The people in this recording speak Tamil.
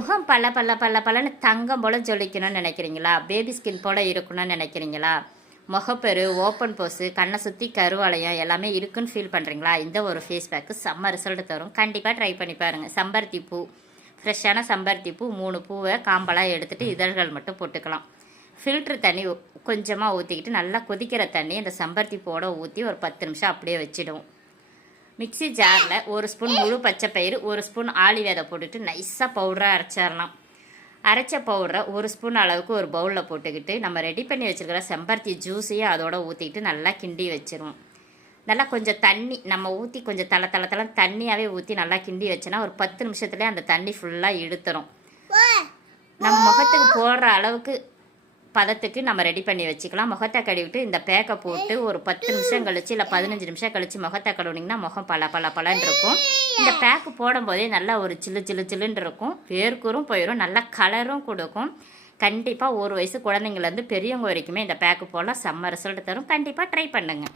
முகம் பல பல பல பலன்னு தங்கம் போல் ஜொலிக்கணும்னு நினைக்கிறீங்களா? பேபி ஸ்கின் போல் இருக்கணும்னு நினைக்கிறீங்களா? முகப்பெரு, ஓப்பன் போஸு, கண்ணை சுற்றி கருவளையம் எல்லாமே இருக்குன்னு ஃபீல் பண்ணுறீங்களா? இந்த ஒரு ஃபேஸ் பேக்கு செம்ம ரிசல்ட் தரும். கண்டிப்பாக ட்ரை பண்ணி பாருங்கள். செம்பருத்தி பூ, ஃப்ரெஷ்ஷான செம்பருத்தி பூ 3 பூவை காம்பெல்லாம் எடுத்துகிட்டு இதழ்கள் மட்டும் போட்டுக்கலாம். ஃபில்ட்ரு தண்ணி கொஞ்சமாக ஊற்றிக்கிட்டு நல்லா கொதிக்கிற தண்ணி அந்த செம்பருத்தி பூவோட ஊற்றி ஒரு 10 நிமிஷம் அப்படியே வச்சிடுவோம். மிக்சி ஜாரில் 1 ஸ்பூன் முழு பச்சைப்பயிறு, 1 ஸ்பூன் ஆளி விதை போட்டுட்டு நைஸாக பவுடராக அரைச்சிடலாம். அரைச்ச பவுடரை 1 ஸ்பூன் அளவுக்கு ஒரு பவுலில் போட்டுக்கிட்டு நம்ம ரெடி பண்ணி வச்சுருக்கிற செம்பருத்தி ஜூஸையும் அதோட ஊற்றிக்கிட்டு நல்லா கிண்டி வச்சிருவோம். நல்லா கொஞ்சம் தண்ணி நம்ம ஊற்றி கொஞ்சம் தலை தண்ணியாகவே ஊற்றி நல்லா கிண்டி வச்சோன்னா ஒரு 10 நிமிஷத்துலேயே அந்த தண்ணி ஃபுல்லாக இழுத்துரும். நம்ம முகத்துக்கு போடுற அளவுக்கு பதத்துக்கு நம்ம ரெடி பண்ணி வச்சுக்கலாம். முகத்தை கழுவிட்டு இந்த பேக்கை போட்டு ஒரு 10 நிமிஷம் கழிச்சு இல்லை 15 நிமிஷம் கழிச்சு முகத்தை கழுவுனிங்கன்னா முகம் பலன்னு இருக்கும். இந்த பேக்கு போடும்போதே நல்லா ஒரு சில்லுன்னு இருக்கும். வேர்க்கூரும் போயிடும், நல்லா கலரும் கொடுக்கும். கண்டிப்பாக 1 வயசு குழந்தைங்கலேருந்து பெரியவங்க வரைக்குமே இந்த பேக்கு போடலாம். செம்ம ரிசல்ட் தரும். கண்டிப்பாக ட்ரை பண்ணுங்கள்.